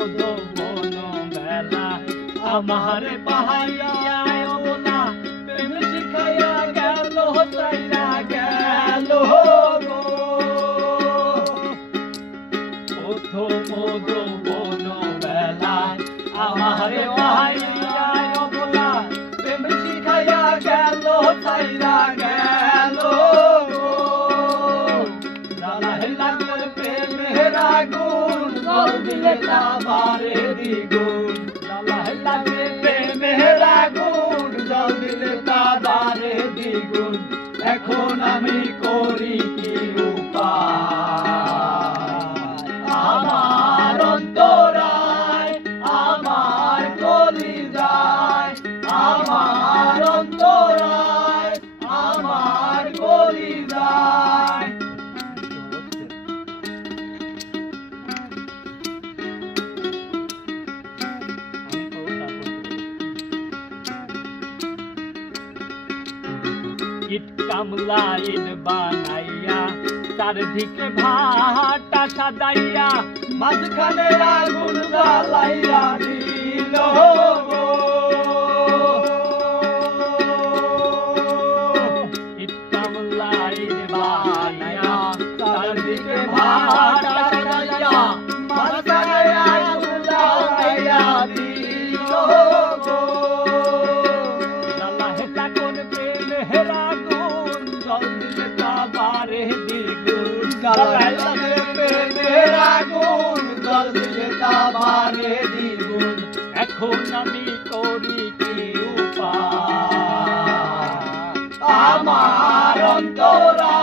মধু বন মেলা আমার পাহাইয়া অবলা প্রেম শিখাইয়া গেল চাইরা গেল প্রথম মধু বন মেলা আমার পাহাইয়া অবলা প্রেম শিখাইয়া গেল চাইরা গেল লাগল প্রেমের আগুন জল দিলে তা বারে দ্বিগুণ লাগে প্রেমের আগুন জল দিলে তা বারে দ্বিগুণ এখন আমি করি কি উপায় আমার অন্তরায় আমার কলিজায় আমার অন্তরায় আমার কলিজায় ইট কামলা ইট বানাইয়া চারদিকে ভাটা সাজাইয়া মাঝখানে আগুন জ্বালাইয়া দিল ইট কামলা ইট বানাইয়া চারদিকে ভাটা সাজাইয়া মাঝখানে আগুন জ্বালাইয়া দিল এখন আমি করি কি উপায় আমার অন্তরা